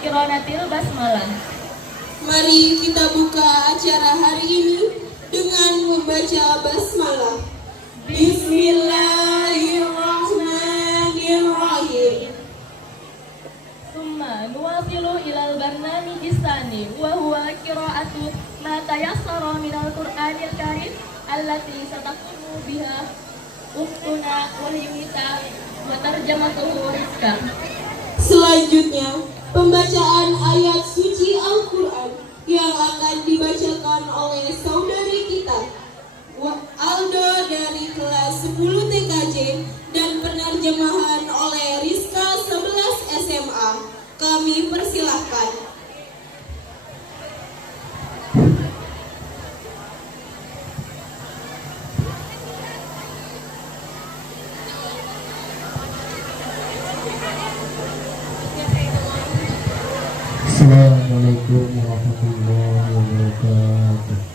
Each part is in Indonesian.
biqiranatil basmalah. Mari kita buka acara hari ini dengan membaca basmalah. Bismillahirrahmanirrahim. Summa nuwasilu ilal barnamijis tsani wa huwa qira'atu ma tayassara minal Qur'anil Karim allati satakunu biha ukhtuna Wahyunita wa tarjamatuhu Rizka. Selanjutnya, pembacaan ayat suci Al-Quran yang akan dibacakan oleh saudari kita Aldo dari kelas 10 TKJ dan penerjemahan oleh Rizka 11 SMA. Kami persilahkan. Assalamualaikum warahmatullahi wabarakatuh.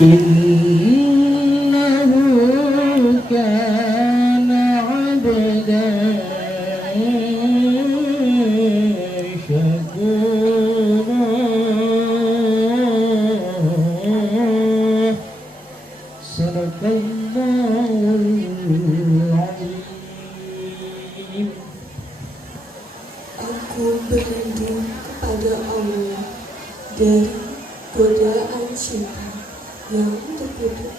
إنه كان عبدا شكورا صدق الله العظيم. Aku berlindung kepada Allah dari godaan syaitan yang terkutuk.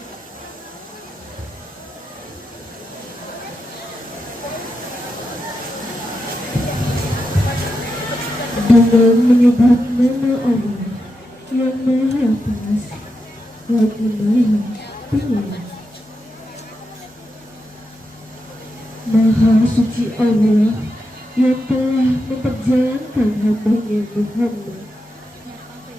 Dengan menyebut nama Allah yang Maha Pengasih lagi Maha Penyayang. Maha suci Allah yang telah memperjalankan hamba-Nya Muhammad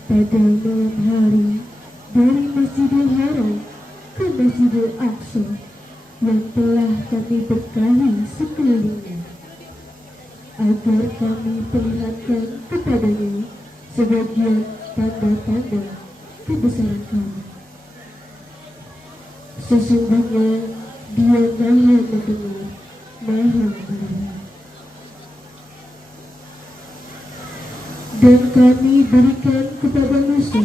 pada malam hari dari Masjidil Haram ke Masjidil Aqsa yang telah kami berkahi sekelilingnya, agar kami perlihatkan kepadanya sebagian tanda-tanda kebesaran kami. Sesungguhnya Dia Maha mendengar, Maha melihat. Dan kami berikan kepada Musa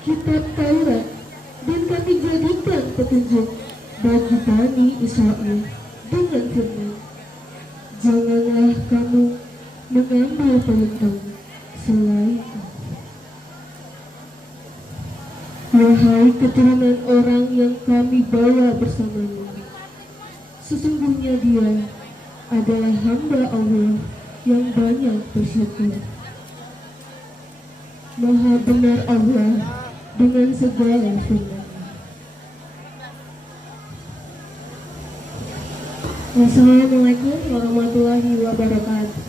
kitab Taurat, dan kami jadikan petunjuk bagi Bani Israel dengan firman, janganlah kamu mengambil pelindung selain Aku. Wahai keturunan orang yang kami bawa bersamamu, sesungguhnya Dia adalah hamba Allah yang banyak bersyukur. Maha benar Allah dengan segala firman-Nya. Wassalamualaikum warahmatullahi wabarakatuh.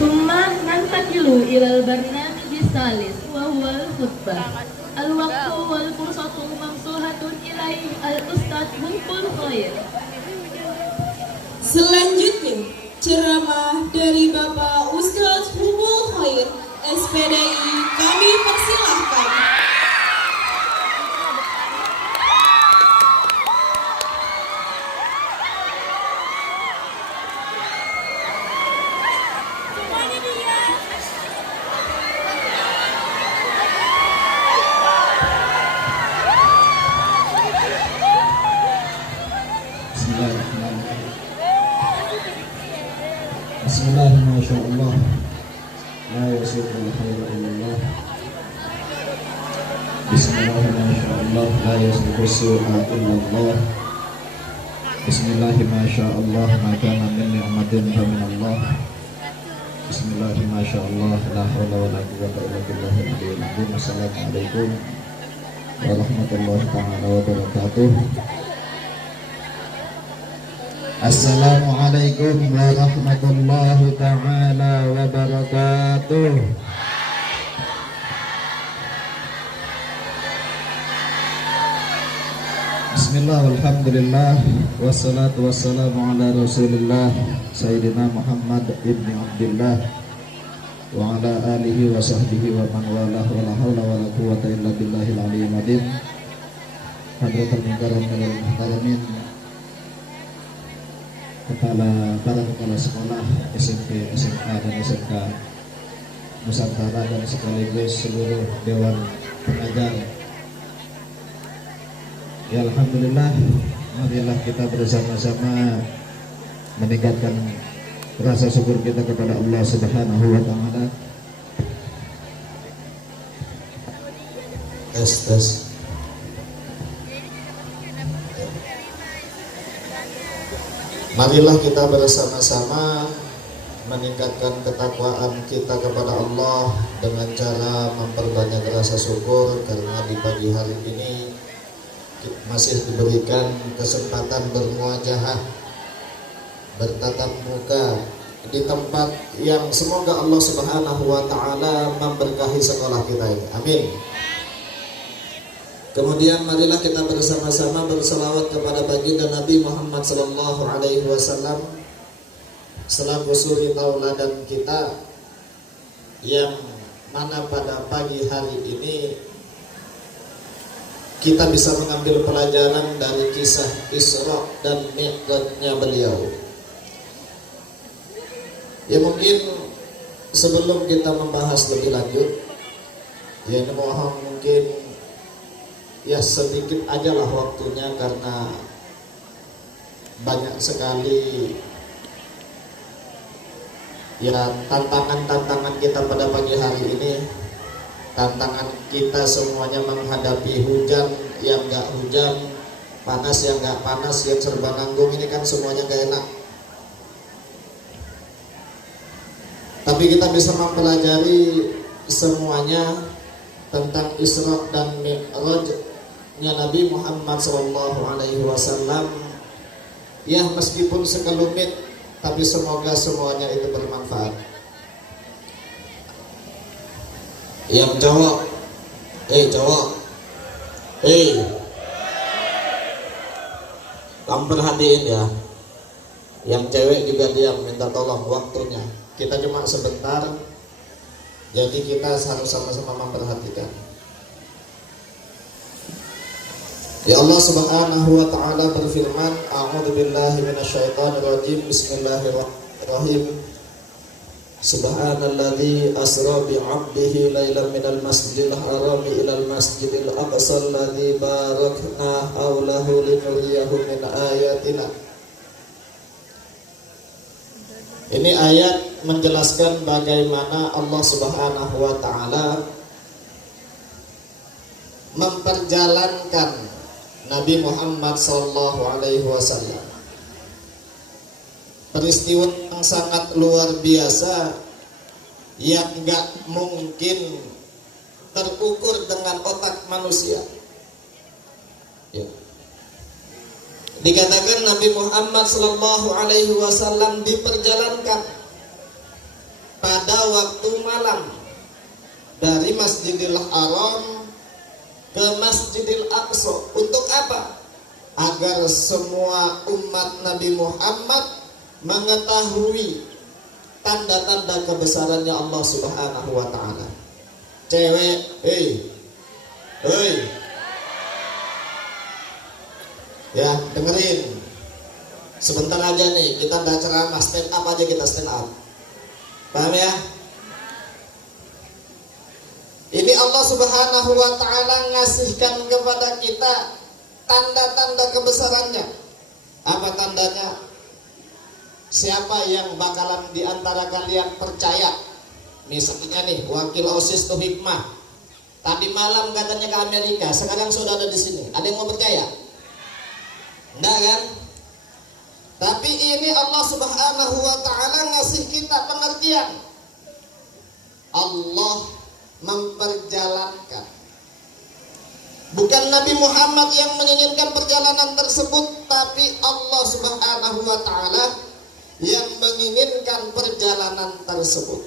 Summa nantakilu ilal barnamij salis wa huwa al-khutbah. Al-waqtu wal fursatu mamsuhatun ilaihi al-ustad Humpul Khair. Selanjutnya, ceramah dari Bapak Ustadz Humpul Khair, SPDI, kami persilahkan. Bismillahirrahmanirrahim. La yasuqul khairu illallah. Bismillahirrahmanirrahim. La yasuqul su'a illallah. Bismillahirrahmanirrahim. Ma kana min ni'matin fa min Allah. Bismillahirrahmanirrahim. La haula wa la quwwata illa billahil aliyyil azim. Assalamualaikum warahmatullahi taala wabarakatuh. Assalamualaikum warahmatullahi ta'ala wabarakatuh. Bismillah, alhamdulillah, wassalatu wassalamu ala rasulillah Sayyidina Muhammad ibn Abdullah wa ala alihi wa sahbihi wa man walah wa la hawla wa la quwwata illa billahil aliyyil azim. Hadratul mukarramin para kepala sekolah SMP, SMA, dan SMK Nusantara, dan sekaligus seluruh dewan pengajar. Ya alhamdulillah, marilah kita bersama-sama meningkatkan rasa syukur kita kepada Allah Subhanahu wa taala. Tes. Marilah kita bersama-sama meningkatkan ketakwaan kita kepada Allah dengan cara memperbanyak rasa syukur, karena di pagi hari ini masih diberikan kesempatan bermuajahah, bertatap muka di tempat yang semoga Allah Subhanahu wa taala memberkahi sekolah kita ini. Amin. Kemudian marilah kita bersama-sama berselawat kepada baginda Nabi Muhammad sallallahu alaihi wasallam, selaku suri tauladan kita, yang mana pada pagi hari ini kita bisa mengambil pelajaran dari kisah Isra dan Mi'rajnya beliau. Ya mungkin sebelum kita membahas lebih lanjut, ya ini mohon mungkin ya sedikit aja lah waktunya, karena banyak sekali ya tantangan-tantangan kita pada pagi hari ini. Tantangan kita semuanya menghadapi hujan yang gak hujan, panas yang gak panas, yang serba nanggung, ini kan semuanya gak enak. Tapi kita bisa mempelajari semuanya tentang Isra dan Mi'rajnya Nabi Muhammad SAW. Ya meskipun sekelumit, tapi semoga semuanya itu bermanfaat. Yang cowok, kamu perhatiin ya. Yang cewek juga diam, minta tolong waktunya. Kita cuma sebentar, jadi kita harus sama-sama memperhatikan. Ya Allah Subhanahu wa taala berfirman, a'udzubillahi minasyaitonirrajim, bismillahirrahmanirrahim. Subhanalladzi asra bi'abdihi lailan minal masjidil harami ilal masjidil aqsa alladzi barakna haulahu linuriyahu min ayatina. Ini ayat menjelaskan bagaimana Allah Subhanahu wa taala memperjalankan Nabi Muhammad sallallahu alaihi wasallam. Peristiwa yang sangat luar biasa yang gak mungkin terukur dengan otak manusia. Ya. Dikatakan Nabi Muhammad sallallahu alaihi wasallam diperjalankan pada waktu malam dari Masjidil Haram ke Masjidil Aqsa. Untuk apa? Agar semua umat Nabi Muhammad mengetahui tanda-tanda kebesarannya Allah Subhanahu wa taala. Cewek, hei. Ya, dengerin. Sebentar aja nih, kita enggak ceramah, stand up aja, kita stand up. Paham ya? Ini Allah Subhanahu wa taala ngasihkan kepada kita tanda-tanda kebesarannya. Apa tandanya? Siapa yang bakalan diantara kalian percaya? Misalnya nih, wakil OSIS tuh Hikmah tadi malam katanya ke Amerika, sekarang sudah ada di sini. Ada yang mau percaya? Enggak kan? Tapi ini Allah Subhanahu wa taala ngasih kita pengertian. Allah memperjalankan. Bukan Nabi Muhammad yang menginginkan perjalanan tersebut, tapi Allah Subhanahu wa taala yang menginginkan perjalanan tersebut.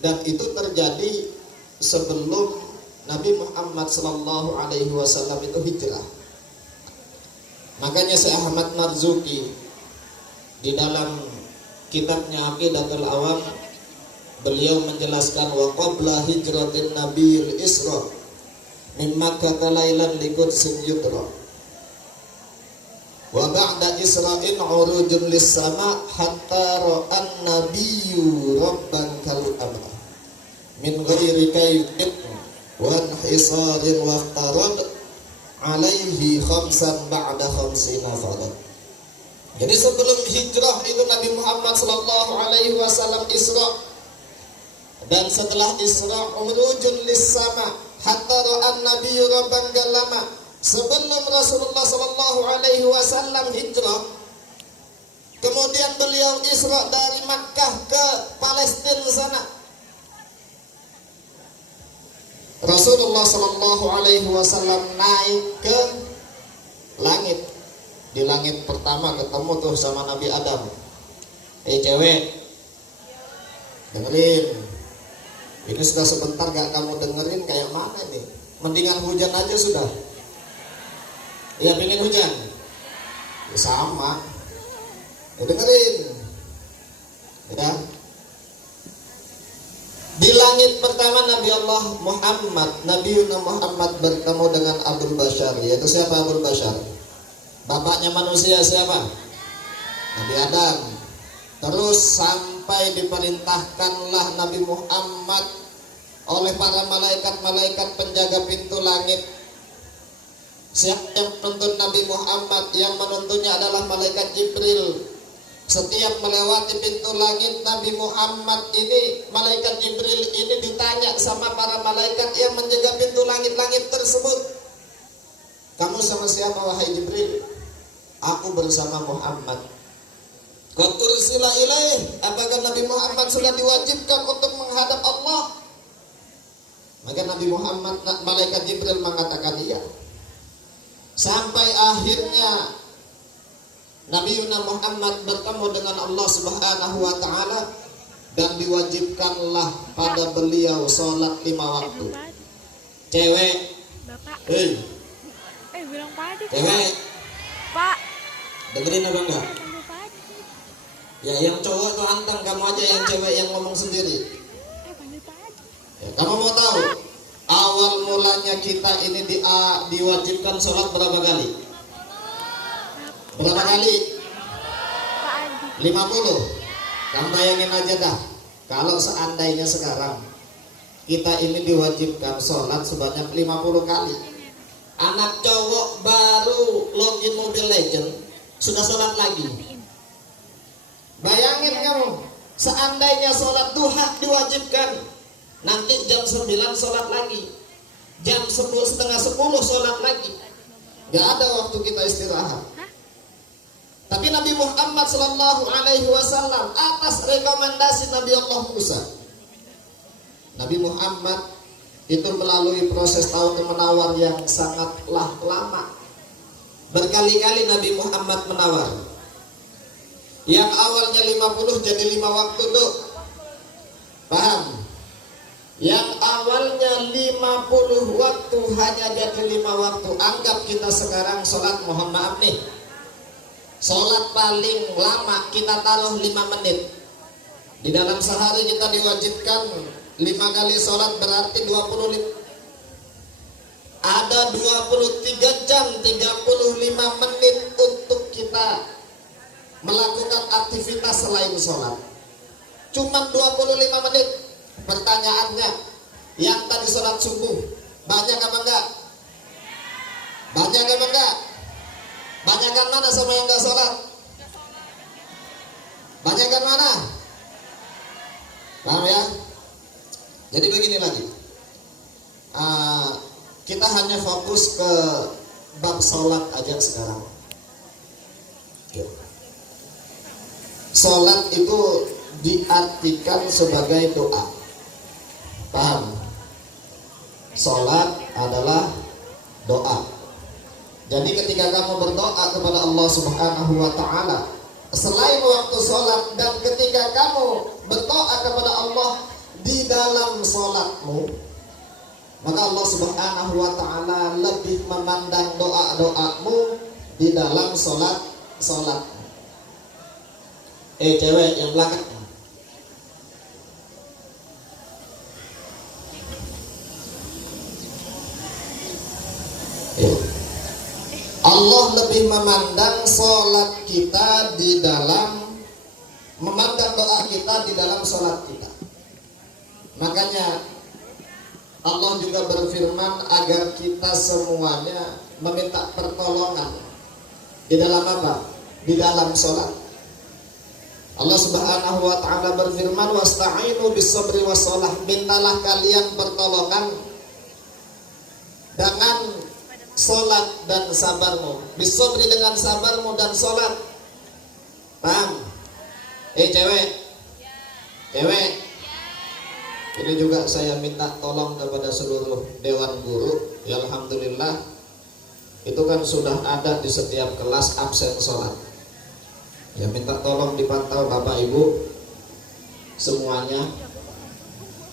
Dan itu terjadi sebelum Nabi Muhammad sallallahu alaihi wasallam itu hijrah. Makanya Syekh Ahmad Marzuki di dalam kitabnya Aqidatul Awam, beliau menjelaskan wa qabla hijratin nabiyil Isra min Makkah lailan liqudsin yutra. Wa ba'da Isra'in urujun lis-sama hatta ra'an nabiyyu rabban kal amr min ghairi kaifin wa hisarin wa qarad alaihi khamsan ba'da khamsina farad. Jadi sebelum hijrah itu Nabi Muhammad sallallahu alaihi wasallam Isra, dan setelah Isra urujun lis-sama hatta ra'an nabiyyu rabban kal amr. Sebelum Rasulullah sallallahu alaihi wasallam hijrah, kemudian beliau Isra dari Makkah ke Palestina sana. Rasulullah sallallahu alaihi wasallam naik ke langit. Di langit pertama ketemu tuh sama Nabi Adam. Cewek, dengerin. Ini sudah sebentar gak kamu dengerin, kayak mana nih? Mendingan hujan aja sudah. Ya pengen hujan ya, sama ya, dengerin. langit pertama Nabi Allah Muhammad, Nabi Muhammad bertemu dengan Abul Bashar. Yaitu siapa Abul Bashar? Bapaknya manusia siapa? Nabi Adam. Terus sampai diperintahkanlah Nabi Muhammad oleh para malaikat-malaikat penjaga pintu langit. Siapa yang menuntun Nabi Muhammad? Yang menuntunnya adalah malaikat Jibril. Setiap melewati pintu langit Nabi Muhammad ini, malaikat Jibril ini ditanya sama para malaikat yang menjaga pintu langit-langit tersebut, kamu sama siapa wahai Jibril? Aku bersama Muhammad. Qad ursila ilaih, apakah Nabi Muhammad sudah diwajibkan untuk menghadap Allah? Maka Nabi Muhammad, malaikat Jibril mengatakan iya. Sampai akhirnya Nabi Muhammad bertemu dengan Allah Subhanahu wa Ta'ala, dan diwajibkanlah pada beliau sholat 5 waktu. Cewek, hei, bilang Pak. cewek, Pak. dengerin apa enggak? Ya yang cowok tuh anteng, kamu aja yang cewek yang ngomong sendiri. Ya, kamu mau tahu awal mulanya kita ini diwajibkan sholat berapa kali? Berapa kali? 50. Kamu bayangin aja dah, kalau seandainya sekarang kita ini diwajibkan sholat sebanyak 50 kali. Anak cowok baru login Mobile Legend sudah sholat lagi. Bayangin kamu, seandainya sholat duha diwajibkan, nanti jam 9 sholat lagi, jam 10, setengah 10 sholat lagi. Gak ada waktu kita istirahat. Tapi Nabi Muhammad Sallallahu Alaihi Wasallam atas rekomendasi Nabi Allah Musa, Nabi Muhammad itu melalui proses tawar-menawar yang sangatlah lama. Berkali-kali Nabi Muhammad menawar. Yang awalnya 50 jadi 5 waktu tuh. Paham? Yang awalnya 50 waktu hanya jadi 5 waktu. Anggap kita sekarang sholat, mohon maaf nih, sholat paling lama kita taruh 5 menit. Di dalam sehari kita diwajibkan 5 kali sholat, berarti 25. Ada 23 jam 35 menit untuk kita melakukan aktivitas selain sholat. Cuma 25 menit. Pertanyaannya, yang tadi sholat subuh banyak apa enggak? Banyak apa enggak? Banyakan mana sama yang enggak sholat? Banyakan mana? Paham ya? Jadi begini lagi, kita hanya fokus ke bab sholat aja sekarang. Sholat itu diartikan sebagai doa. Paham? Sholat adalah doa. Jadi ketika kamu berdoa kepada Allah Subhanahu wa Ta'ala selain waktu sholat, dan ketika kamu berdoa kepada Allah di dalam sholatmu, maka Allah Subhanahu wa Ta'ala lebih memandang doa-doamu di dalam sholatmu. Cewek yang belakang, Allah lebih memandang sholat kita di dalam, memandang doa kita di dalam sholat kita. Makanya Allah juga berfirman agar kita semuanya meminta pertolongan di dalam apa? Di dalam sholat. Allah Subhanahu wa Ta'ala berfirman, wasta'inu bis-sabri was-shalah, mintalah kalian pertolongan dengan sholat dan sabarmu. Bis-sabri dengan sabarmu dan sholat. Paham? Cewek, cewek, ini juga saya minta tolong kepada seluruh dewan guru. Ya alhamdulillah, itu kan sudah ada di setiap kelas absen sholat. Ya minta tolong dipantau Bapak Ibu semuanya.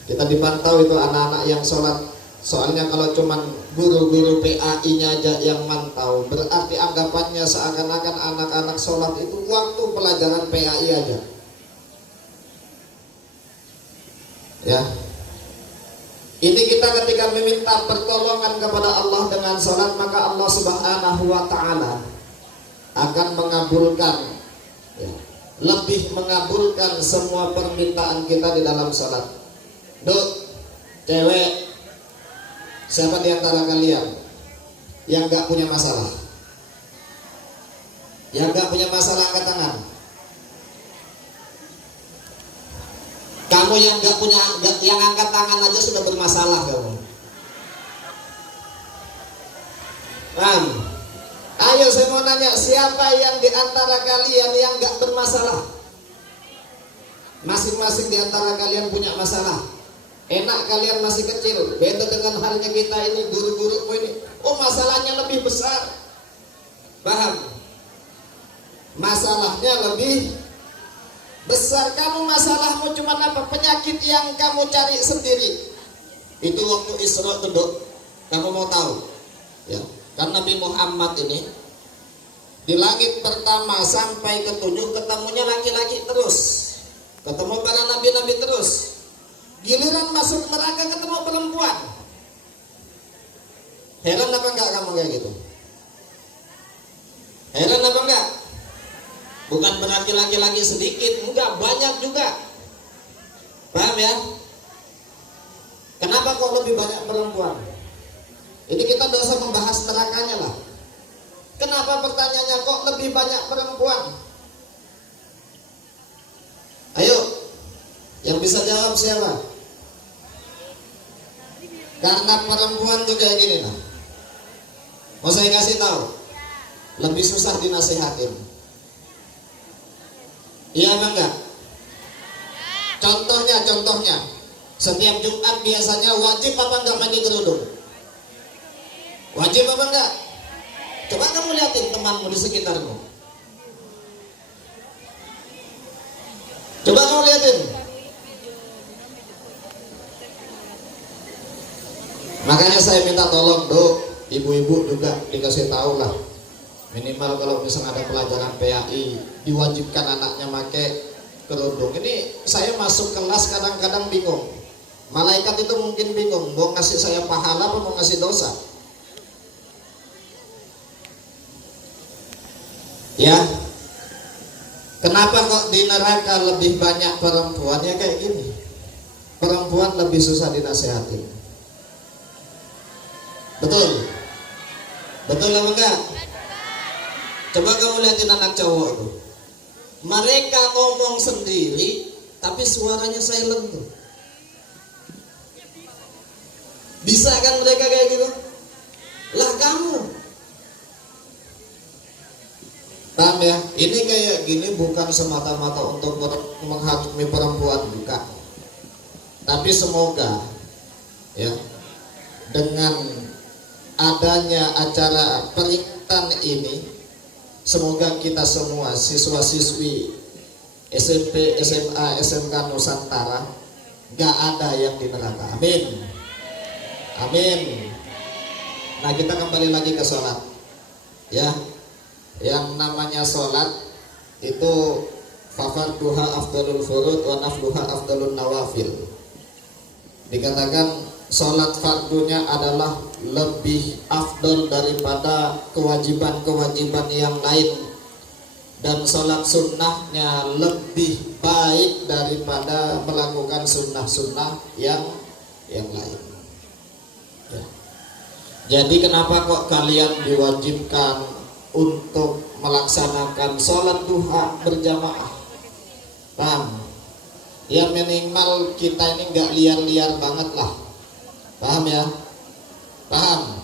Kita dipantau itu anak-anak yang sholat. Soalnya kalau cuman guru-guru PAI-nya aja yang mantau, berarti anggapannya seakan-akan anak-anak sholat itu waktu pelajaran PAI aja. Ya, Ini kita ketika meminta pertolongan kepada Allah dengan salat, maka Allah Subhanahu wa taala akan mengabulkan, ya, lebih mengabulkan semua permintaan kita di dalam salat. Duk, cewek, siapa di antara kalian yang gak punya masalah? Yang gak punya masalah angkat tangan. Kamu yang gak punya, yang angkat tangan aja sudah bermasalah kamu. Ayo saya mau nanya, siapa yang di antara kalian yang gak bermasalah? Masing-masing di antara kalian punya masalah. Enak kalian masih kecil, beda dengan halnya kita ini, guru-gurumu ini. Oh, masalahnya lebih besar. Paham? Masalahnya lebih besar. Kamu masalahmu cuma apa? Penyakit yang kamu cari sendiri. Itu waktu Isra duduk, kamu mau tahu? Ya, kan Nabi Muhammad ini di langit pertama sampai ke-7 ketemunya laki-laki terus, ketemu para nabi-nabi terus. Giliran masuk neraka ketemu perempuan. Heran apa enggak kamu kayak gitu? Heran apa enggak? Bukan berarti laki-laki sedikit, enggak, banyak juga. Paham ya? Kenapa kok lebih banyak perempuan? Ini kita tidak usah membahas nerakanya lah. Kenapa pertanyaannya kok lebih banyak perempuan? Ayo, yang bisa jawab siapa? Karena perempuan tuh kayak gini lah. Mau saya kasih tahu, lebih susah dinasihatin. Iya apa enggak? Contohnya, setiap Jumat biasanya wajib apa enggak mandi kerudung? Wajib apa enggak? Coba kamu lihatin temanmu di sekitarmu. Coba kamu lihatin. Makanya saya minta tolong, Dok, ibu-ibu juga dikasih tahu lah. Minimal kalau misalnya ada pelajaran PAI, diwajibkan anaknya pakai kerudung. Ini saya masuk kelas kadang-kadang bingung. Malaikat itu mungkin bingung, mau ngasih saya pahala apa mau ngasih dosa? Ya, kenapa kok di neraka lebih banyak perempuan? Ya kayak gini, perempuan lebih susah dinasihatin. Betul? Betul apa enggak? Coba kamu lihatin anak cowok tuh. Mereka ngomong sendiri tapi suaranya silent tuh. Bisa kan mereka kayak gitu? Lah kamu. Paham ya? Ini kayak gini bukan semata-mata untuk menghakimi perempuan, bukan. Tapi semoga ya, dengan adanya acara peringatan ini, semoga kita semua siswa-siswi SMP, SMA, SMK Nusantara gak ada yang di neraka. Amin. Amin. Nah, kita kembali lagi ke sholat. Ya, yang namanya sholat itu fafarduha afdalul furud wa nafluha afdalun nawafil. Dikatakan sholat fardunya adalah lebih afdal daripada kewajiban-kewajiban yang lain, dan sholat sunnahnya lebih baik daripada melakukan sunnah-sunnah yang lain. Ya. Jadi kenapa kok kalian diwajibkan untuk melaksanakan sholat duha berjamaah? Paham? Ya minimal kita ini nggak liar-liar banget lah. Paham ya? Paham?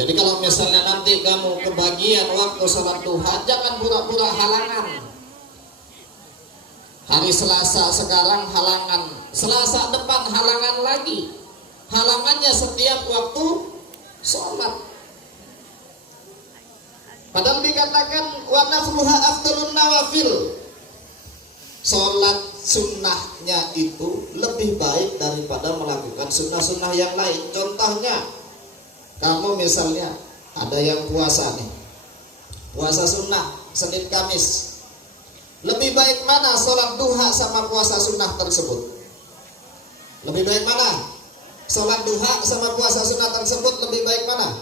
Jadi kalau misalnya nanti kamu kebagian waktu sholat duha, jangan pura-pura halangan. Hari Selasa sekarang halangan, Selasa depan halangan lagi. Halangannya setiap waktu sholat. Padahal dikatakan wa nafluha afdalun nawafil. Sholat sunnahnya itu lebih baik daripada melakukan sunnah-sunnah yang lain. Contohnya, kamu misalnya ada yang puasa nih, puasa sunnah Senin Kamis. Lebih baik mana sholat duha sama puasa sunnah tersebut? Lebih baik mana? Sholat duha sama puasa sunnah tersebut lebih baik mana?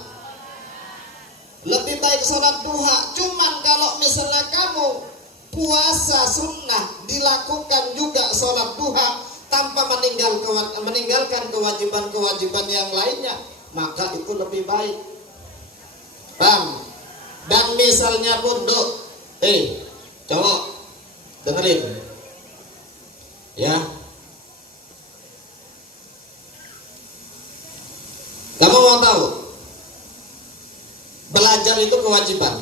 Lebih baik sholat duha. Cuman kalau misalnya kamu puasa sunnah dilakukan juga sholat duha tanpa meninggalkan kewajiban-kewajiban yang lainnya, maka itu lebih baik. Paham? Dan misalnya pun cowok dengerin ya, kamu mau tahu belajar itu kewajiban.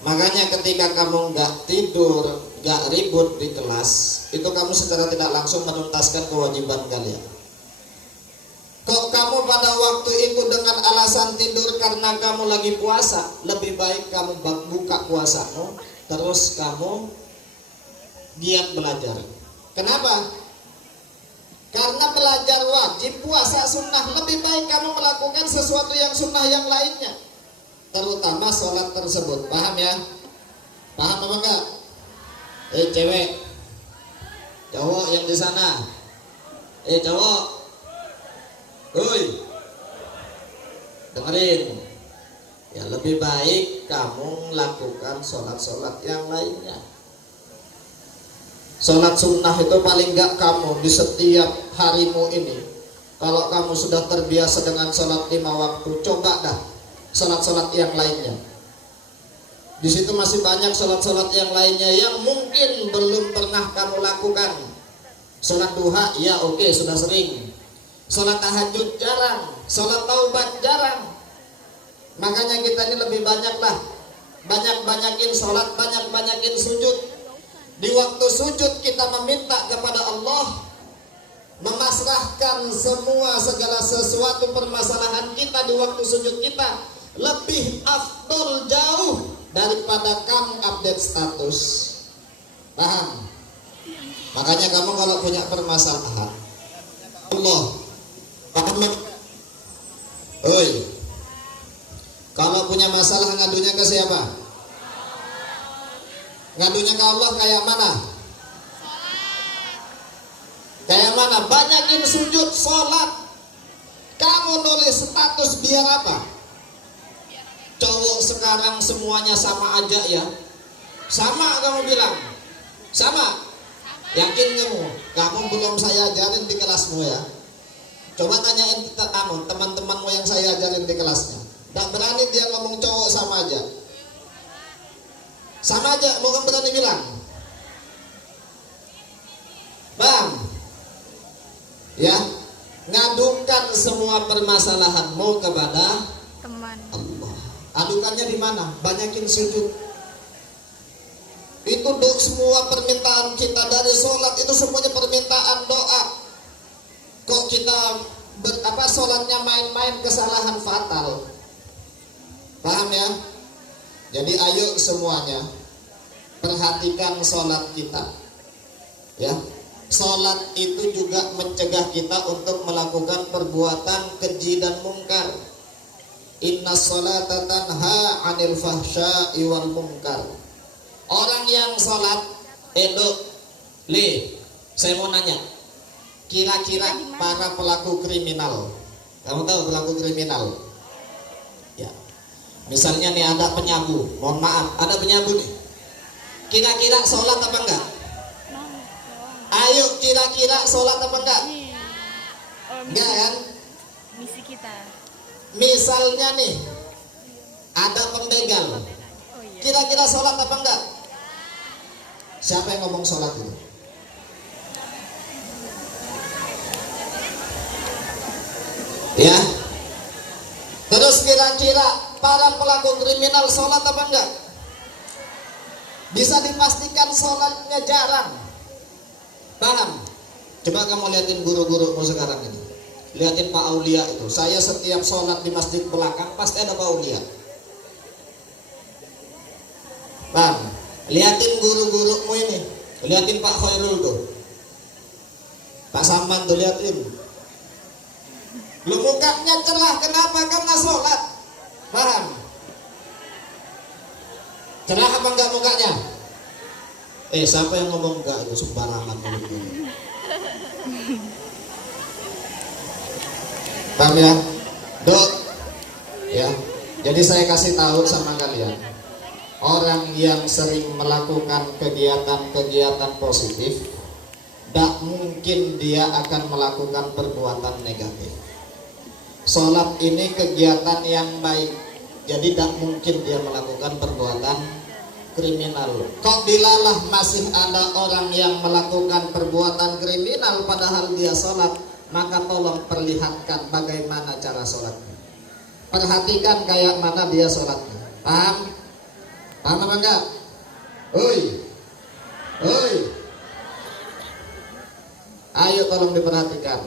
Makanya ketika kamu nggak tidur, nggak ribut di kelas, itu kamu secara tidak langsung menuntaskan kewajiban kalian. Kok kamu pada waktu itu dengan alasan tidur karena kamu lagi puasa, lebih baik kamu buka puasamu, terus kamu giat belajar. Kenapa? Karena belajar wajib, puasa sunnah, lebih baik kamu melakukan sesuatu yang sunnah yang lainnya, terutama sholat tersebut. Paham ya? Paham apa enggak? Cewek, cowok yang di sana, cowok, dengerin ya, lebih baik kamu lakukan sholat-sholat yang lainnya. Sholat sunnah itu paling enggak kamu di setiap harimu ini, kalau kamu sudah terbiasa dengan sholat 5 waktu, coba dah sholat-sholat yang lainnya. Di situ masih banyak sholat-sholat yang lainnya yang mungkin belum pernah kamu lakukan. Sholat duha, ya oke, sudah sering. Sholat tahajud jarang, sholat taubat jarang. Makanya kita ini lebih banyaklah, banyak-banyakin sholat, banyak-banyakin sujud. Di waktu sujud kita meminta kepada Allah, memasrahkan semua segala sesuatu permasalahan kita di waktu sujud kita, lebih afdol jauh daripada kamu update status. Paham? Makanya kamu kalau punya permasalahan, Allah, paham? Kalau punya masalah ngadunya ke siapa? Ngadunya ke Allah kayak mana? Kayak mana? Banyakin sujud, sholat. Kamu nulis status biar apa? Cowok sekarang semuanya sama aja ya. Sama kamu bilang. Sama. Yakin kamu? Kamu belum saya ajarin di kelasmu ya. Coba tanyain teman-temanmu yang saya ajarin di kelasnya. Tak berani dia ngomong cowok sama aja. Sama aja, mau kamu berani bilang? Bang, ya, ngadukan semua permasalahanmu kepada teman. Allah. Adukannya di mana? Banyakin sujud. Itu semua permintaan kita dari sholat itu semuanya permintaan doa. Kok kita sholatnya main-main, kesalahan fatal. Paham ya? Jadi ayo semuanya perhatikan sholat kita. Ya, sholat itu juga mencegah kita untuk melakukan perbuatan keji dan mungkar. Inna sholata tanha 'anil fahsya'i wal munkar. Orang yang sholat, saya mau nanya, kira-kira para pelaku kriminal, kamu tahu pelaku kriminal? Ya, misalnya nih ada penyabu, mohon maaf, ada penyabu nih. Kira-kira sholat apa enggak? Ayo, kira-kira sholat apa enggak? Enggak kan? Misi kita. Misalnya nih, ada pembegal. Kira-kira sholat apa enggak? Siapa yang ngomong sholat itu? Ya. Terus kira-kira para pelaku kriminal sholat apa enggak? Bisa dipastikan sholatnya jarang. Paham? Coba kamu liatin guru-gurumu sekarang ini. Liatin Pak Aulia itu. Saya setiap sholat di masjid belakang pasti ada Pak Aulia. Paham? Liatin guru-gurumu ini. Liatin Pak Khairul tuh. Pak Saman tuh liatin. Lu mukanya cerah, kenapa? Karena sholat. Paham? Cerah apa enggak mukanya? Siapa yang ngomong enggak itu sembarangan mulutnya. Paham ya? Dok. Ya. Jadi saya kasih tahu sama kalian, orang yang sering melakukan kegiatan-kegiatan positif, tidak mungkin dia akan melakukan perbuatan negatif. Sholat ini kegiatan yang baik, jadi tidak mungkin dia melakukan perbuatan kriminal. Kok dilalah masih ada orang yang melakukan perbuatan kriminal padahal dia sholat, maka tolong perlihatkan bagaimana cara sholatnya. Perhatikan kayak mana dia sholatnya. Paham? Paham apa enggak? Oi. Ayo tolong diperhatikan.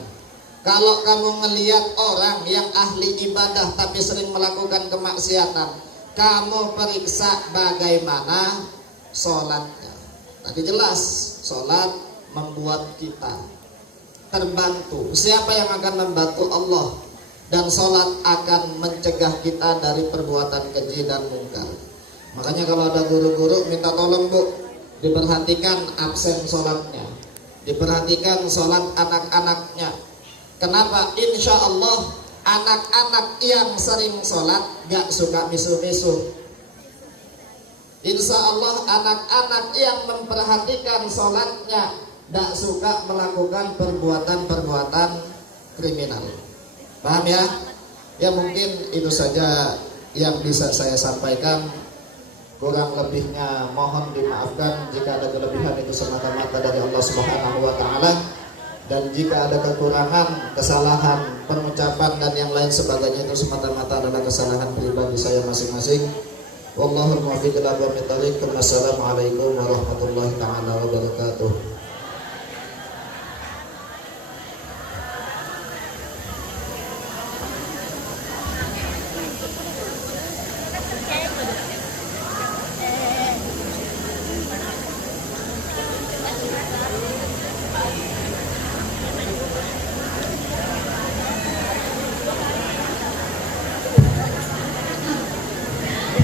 Kalau kamu ngelihat orang yang ahli ibadah tapi sering melakukan kemaksiatan, kamu periksa bagaimana sholatnya. Tadi jelas, sholat membuat kita terbantu. Siapa yang akan membantu? Allah. Dan sholat akan mencegah kita dari perbuatan keji dan mungkar. Makanya kalau ada guru-guru minta tolong Bu, diperhatikan absen sholatnya, diperhatikan sholat anak-anaknya. Kenapa? Insya Allah anak-anak yang sering sholat gak suka misuh-misuh. Insya Allah anak-anak yang memperhatikan sholatnya gak suka melakukan perbuatan-perbuatan kriminal. Paham ya? Ya mungkin itu saja yang bisa saya sampaikan. Kurang lebihnya mohon dimaafkan. Jika ada kelebihan itu semata-mata dari Allah Subhanahu wa taala, dan jika ada kekurangan, kesalahan, pengucapan dan yang lain sebagainya itu semata-mata adalah kesalahan pribadi saya masing-masing. Wallahul muwaffiq ila aqwamit thoriq. Wassalamualaikum warahmatullahi taala wabarakatuh.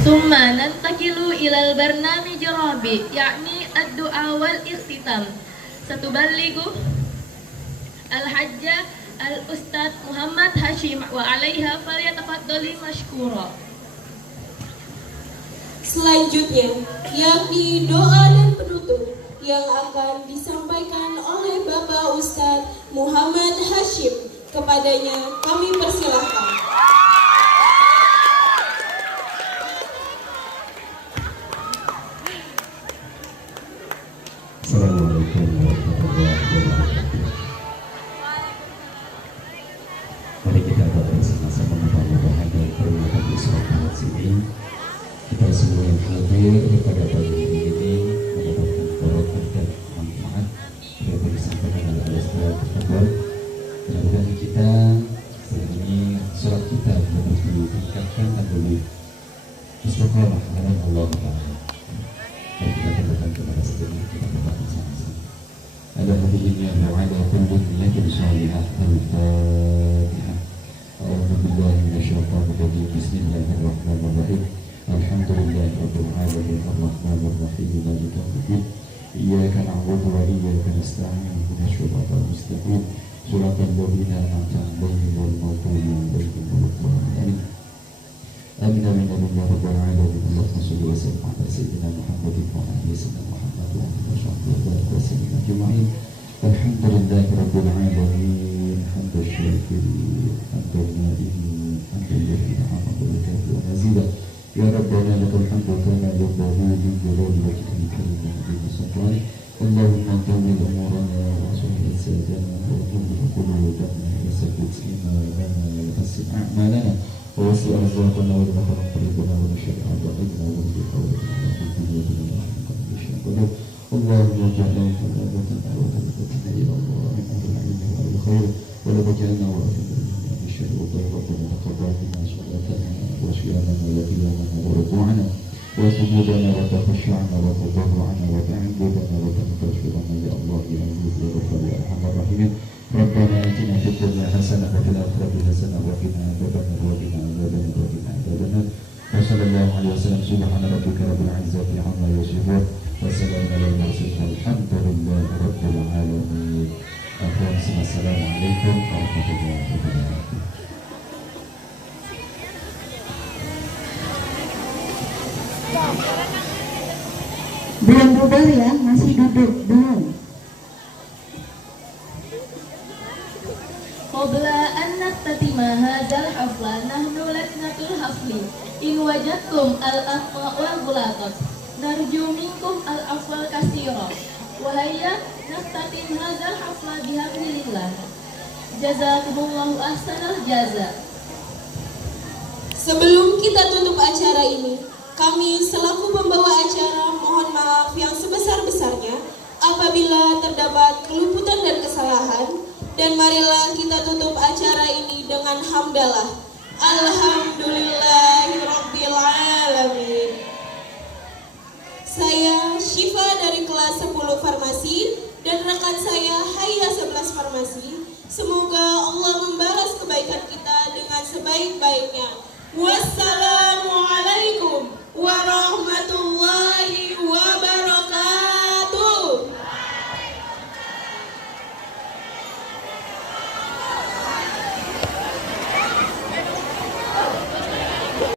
ثم ننتقل إلى البرنامج الرابع يعني الدعاء والاختتام. ستبلغ الحجة الأستاذ محمد هاشم وعليها فليتفضل مشكورا. Selanjutnya, yakni doa dan penutup yang akan disampaikan oleh Bapak Ustadz Muhammad Hashim. Kepadanya kami persilahkan. Assalamualaikum warahmatullahi wabarakatuh. Mari kita bersama-sama mudah-mudahan dari peringatan Isra sini kita semua yang hadir pada pagi ini mendapatkan barokah dan manfaat yang disampaikan oleh Allah Subhanahu. Mudah-mudahan kita setelah ini sholat kita dapat ditingkatkan dan lebih istiqomah dengan Allah Taala. Dan kita berdoa kepada sebenarnya kita berdoa bersama-sama. Ada hari ini ada kullu niyatin shalihah. Al-Fatihah. A'udzu billahi minasyaitonir rajim. Bismillahirrahmanirrahim. Alhamdulillahi rabbil alamin arrahmanir rahim maliki yaumiddin. Iyyaka na'budu wa iyyaka nasta'in. Ihdinas siratal mustaqim. Shiratal ladzina an'amta 'alaihim ghairil maghdubi 'alaihim waladdallin. Amin amin amin ya rabbal alamin. Allahumma shalli wa sallim ala sayyidina Muhammadin wa ala ali sayyidina Muhammad wa ala sahbihi wa sallam ajma'in. Alhamdulillahi rabbil alamin. Hamdan syakirin, hamdan na'imin, hamdan lillahina hamdan lillahina wa nazila. Ya rabbana lakal hamdu kama yanbaghi li jalali wajhika karim wa bi sultani. Allahumma tawwil umurana wa sahhil sadana wa tawwil qulubana wa sabbit imanana wa hassin a'malana. ووسع رزقنا ولنا قلوبنا ونشر أعدائنا ونجي قولنا ونجي دنيا ونجي شيئا. اللهم اجعلنا حلالتنا وطلبتنا إلى الله من أهل العلم وأهل الخير ولا تجعلنا وأهلنا من أهل الشر وطيبتنا تقبل منا صلاتنا وصيامنا وقيامنا وركوعنا وسجودنا وتخشعنا وتضرعنا وتعبدنا وتغفرنا يا الله يا عزيز يا غفار يا أرحم الراحمين. ربنا آتنا في الدنيا حسنة وفي الآخرة حسنة وقنا عذاب النار وقنا عذاب النار وقنا عذاب النار. وصلى الله عليه وسلم. سبحان ربك رب العزة عما يصفون وسلام على المرسلين والحمد لله رب العالمين. Assalamualaikum warahmatullahi wabarakatuh. Belum bubar ya, masih duduk, belum. Qabla an naftatima hadzal hafla nahnu lajnatul hafli in wajadtum al-afwa wal ghulatat narju minkum al-afwal katsira wa hayya naftatim hadzal hafla bihamdillah jazakumullahu ahsanal jaza. Sebelum kita tutup acara ini, kami selaku pembawa acara mohon maaf yang sebesar-besarnya apabila terdapat keluputan dan kesalahan, dan marilah kita tutup acara ini dengan hamdalah. Alhamdulillahirabbil alamin. Saya Syifa dari kelas 10 Farmasi dan rekan saya Haya 11 Farmasi. Semoga Allah membalas kebaikan kita dengan sebaik-baiknya.